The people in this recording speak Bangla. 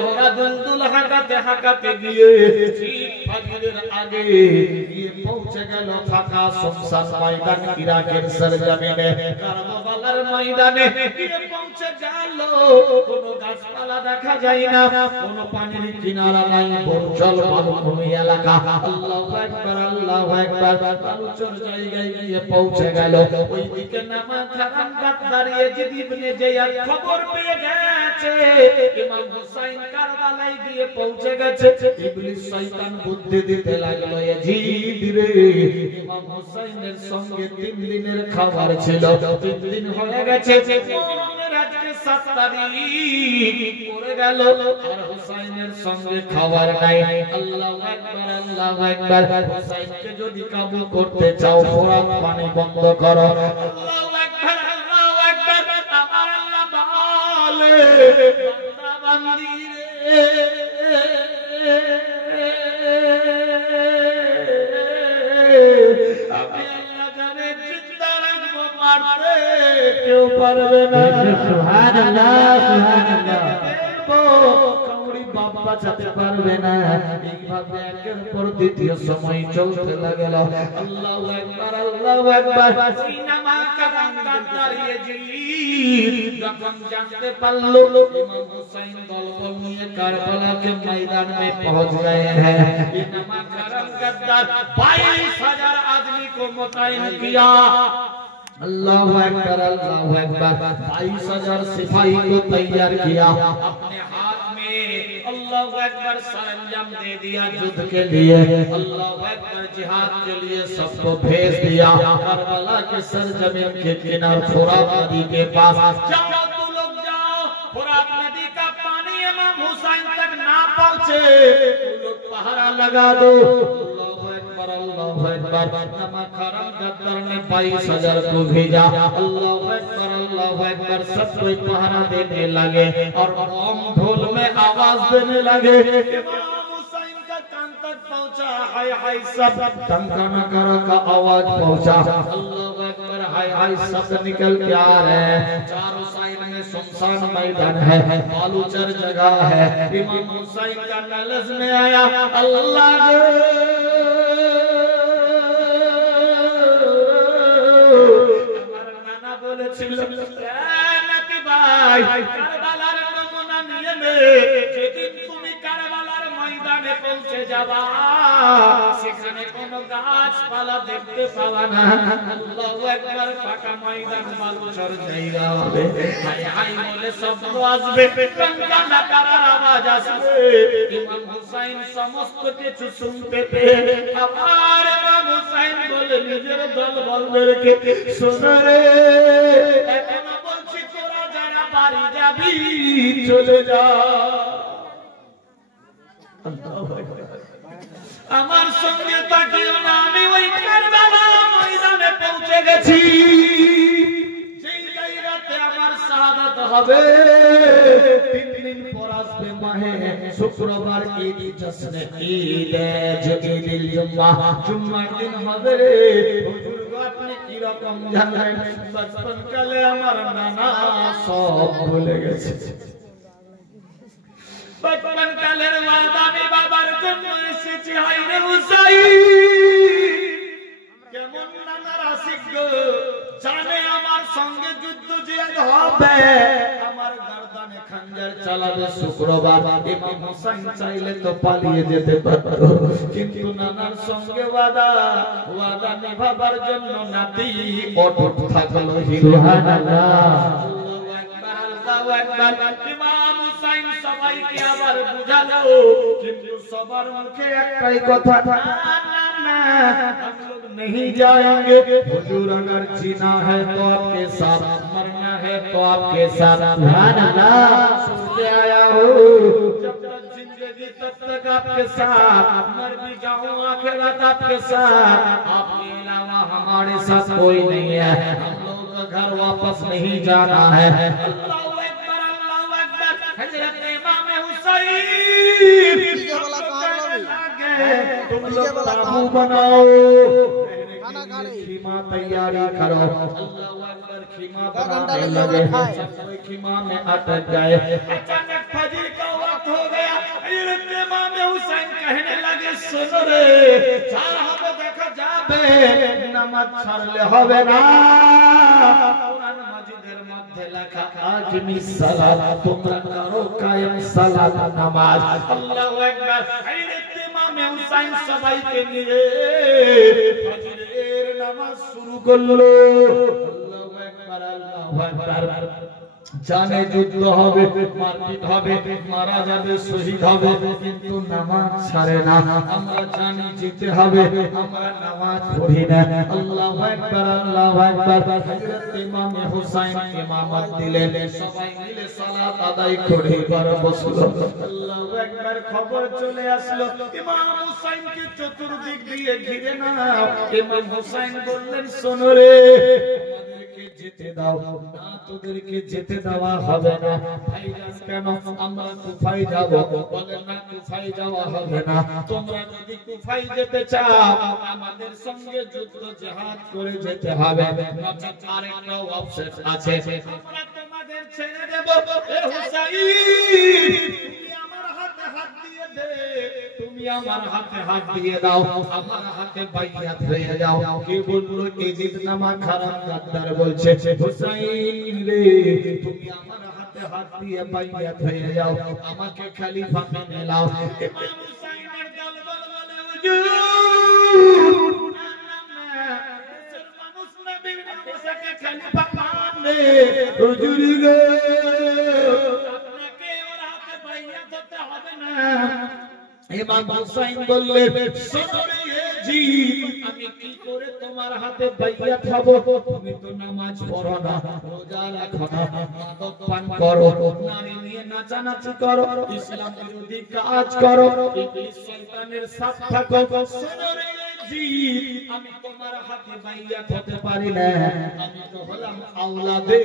ঘোড়া দুলদুল হাঁকাতে হাঁকাতে গিয়ে ঠিক ফজরের আগে গিয়ে পৌঁছে গেল ফাঁকা সুনসান ময়দান ইরাকের সরজমিনে কারবালার ময়দানে গিয়ে পৌঁছে গেল। কোনো গাছপালা দেখা যায় না, কোনো পানির কিনারা নাই, বঞ্চল মরুভূমি এলাকা। আল্লাহু আকবার, আল্লাহু আকবার। বালুচর জায়গায় গিয়ে পৌঁছে গেল। ওইদিকে নামাজ হারাম গাদ্দারিয়ে জিবনে জিয়াদ খবর পেয়ে গেছে ইমাম হুসাইন কারবালায় গিয়ে পৌঁছে গেছে। ইবলিস শয়তান বুদ্ধি দিতে লাগলো, ইয়াজিদ রে, ইমাম হুসাইনের সঙ্গে 3 দিনের খাবার ছিল, 3 দিন হয়ে গেছে, মুহররমের আজকে 7 তারিখ পড়ে গেল, আর হুসাইনের সঙ্গে খাবার নাই। আল্লাহু আকবার, আল্লাহু আকবার। হুসাইনকে যদি কাবু করতে চাও ফোরাত পানি বন্ধ করো। আল্লাহু আকবার, আল্লাহু আকবার। আমার আল্লাহ বলে, বান্দা বান্দি রে, আমি আল্লাহ জানে জিন্দা রাখবো, মারতে কেউ পারবে না। সুবহানাল্লাহ, সুবহানাল্লাহ। বাঁচাতে পারবে না। এইভাবে একের পর দ্বিতীয় সময় চলতে লাগলো। আল্লাহু আকবার, আল্লাহু আকবার। সিনেমা কারাঙ্গা দাঁড়িয়ে যখন জানতে পারলো ইমাম হুসাইন দলবল নিয়ে কারবালা के मैदान में पहुंच गए हैं, सिनेमा कारांगा 22,000 आदमी को मुतयन किया। अल्लाहु अकबर, अल्लाहु अकबर। 22,000 सिपाही को तैयार किया, अपने हाथ में अल्लाहु अकबर सरंजाम दे दिया युद्ध के लिए। अल्लाहु अकबर जिहाद के लिए सबको भेज दिया। करबला के सरजमीन के किनारे फुरात नदी के पास जाओ, तू लोग जाओ, फुरात नदी का पानी इमाम हुसैन तक ना पहुंचे, तू लोग पहरा लगा दो। अल्लाहु अकबर। नमा करम गद्दार ने 22,000 को भेजा। अल्लाहु अकबर, अल्लाहु अकबर। सब कोई पहरा देने लगे और बम ढोल में आवाज देने लगे। इमाम हुसैन का कान तक पहुंचा, हाय हाय सब टंकाना करा का आवाज पहुंचा। अल्लाहु अकबर, हाय हाय शब्द निकल के आ रहे हैं। चारों साइड में सुनसान मैदान है, बालूचर जगह है। इमाम हुसैन का नलज में आया, अल्लाह বলেছিল, নাতি ভাই কারবালার নমুনা নিয়ে নে, যেদিন তুমি কারবালার ময়দানে পৌঁছে যাবা সেখানে কোনো গাছপালা দেখতে পাবা না। আল্লাহু আকবার। ফাঁকা ময়দান, বালুচর জায়গা হবে, হাই হাই বলে শব্দ আসবে, কান্না করার আওয়াজ আসবে। ইমাম হুসাইন সমস্ত কিছু শুনতে পেয়ে আমার ইমাম হুসাইন বলে নিজের দলবলদেরকে, শোনো রে, এখনো বলছি তোরা যারা বাড়ি যাবি চলে যা। আমার সঙ্গে তাকিও না, আমি ওই কারবালা ময়দানে পৌঁছে গেছি, যেই জায়গাতে আমার শাহাদাত হবে। 3 দিন পর আসবে মাহে শুক্রবার, ঈদ জশ্নে ঈদ, ঈদুল জুম্মা, জুম্মার দিন হবে রে। আপনি কি রকম জানেন? বচপন কালে আমার নানা সব ভুলে গেছে। বচপন কালের ওয়াদা আমি বাবার জন্য এসেছি, হায় রে হুসাইন। কেমন নানার আশিক গো, জানে আমার সঙ্গে যুদ্ধ জিহাদ হবে, আমার গর্দানে খঞ্জর চালাবে শুক্রবার। ইমাম হুসাইন চাইলে তো পালিয়ে যেতে পারত, কিন্তু নানার সঙ্গে ওয়াদা নিভাবার জন্য নাতি অটুট থাকলো। সুবহানাল্লাহ, আল্লাহু আকবার, আল্লাহু আকবার। ইমাম হুসাইন সবাইকে আবার বুঝালো, কিন্তু সবার মুখে একটাই কথা, না हम लोग नहीं जाएंगे। हुजूर अगर जीना है तो आपके साथ, मरना है तो आपके साथ। सुभान अल्लाह। सुन के आया हूँ, जब तक जिंदगी तब तक आपके साथ, मर भी जाऊँ आखिरत आपके साथ। आपके अलावा हमारे साथ कोई नहीं है, हम लोग का घर वापस नहीं जाना है। अल्लाहू अकबर, अल्लाहू अकबर। हजरत इमाम हुसैन तुम लोग काबू बनाओ, खीमा तैयारी करो। अल्लाहू अकबर। खीमा बनाने लगे, सब कोई खीमा में अटक गए। अचानक फजर का वक्त हो হুসাইন कहने लगे सुनो रे যা হবে দেখা যাবে নামাজ ছাড়লে হবে না কোরআন মাজিদের মধ্যে লেখা আকিমিস সালাত তোমরা করো কায়েম সালাত নামাজ আল্লাহু আকবার হযরত ইমাম হুসাইন সবাইকে নিয়ে ফজরের নামাজ শুরু করলো আল্লাহু আকবার আল্লাহু আকবার জানে যুদ্ধ হবে মারপিট হবে মারা যাবে শহীদ হবে কিন্তু নামাজ ছাড়ে না আমরা জানি যেতে হবে আমরা নামাজ পড়ি না আল্লাহু আকবার আল্লাহু আকবার হযরত ইমাম হুসাইন ইমামত দিলেন সবাই মিলে সালাত আদায় করে ঘরে বসলো আল্লাহু আকবার খবর চলে আসলো ইমাম হুসাইনকে চতুর্দিক দিয়ে ঘিরে নাও ইমাম হুসাইন বললেন শোনো রে যেতে দাও না তোদেরকে যেতে দেওয়া হবে না ভাইজান কেন আমরা কুফায় যাব বলেন না কুফায় যাওয়া হবে না তোমরা যদি কুফায় যেতে চাও আমাদের সঙ্গে যুদ্ধ জিহাদ করে যেতে হবে নচেত আরেকটা অপশন আছে আমরা তোমাদের ছেড়ে দেব এ হুসাইন তুমি আমার হাতে হাত দিয়ে দাও আমার হাতে বাইয়াত হয়ে যাও কে বললো এজিদ নামা খারাপ গাদ্দার বলছে হুসাইন রে তুমি আমার হাতে হাত দিয়ে বাইয়াত হয়ে যাও আমাকে খলিফা মেনে নাও ইমাম হুসাইনের দল বলে হুজুর মানুষ নবীর নামে খলিফা মানে হুজুর গো আপনাকে ওর হাতে বাইয়াত হতে হবে না ইমাম হুসাইন বললেন শোনো রে জি আমি কি করে তোমার হাতে বাইয়াত হব তুমি তো নামাজ পড়ো না রোজা রাখো না মাদক পান করো নারী নিয়ে নাচানাচি করো ইসলাম বিরোধী কাজ করো ইবলিস শয়তানের সাথ থাকো শোনো রে জি আমি তোমার হাতে বাইয়াত হতে পারি না আমি তো হলাম আওলাদে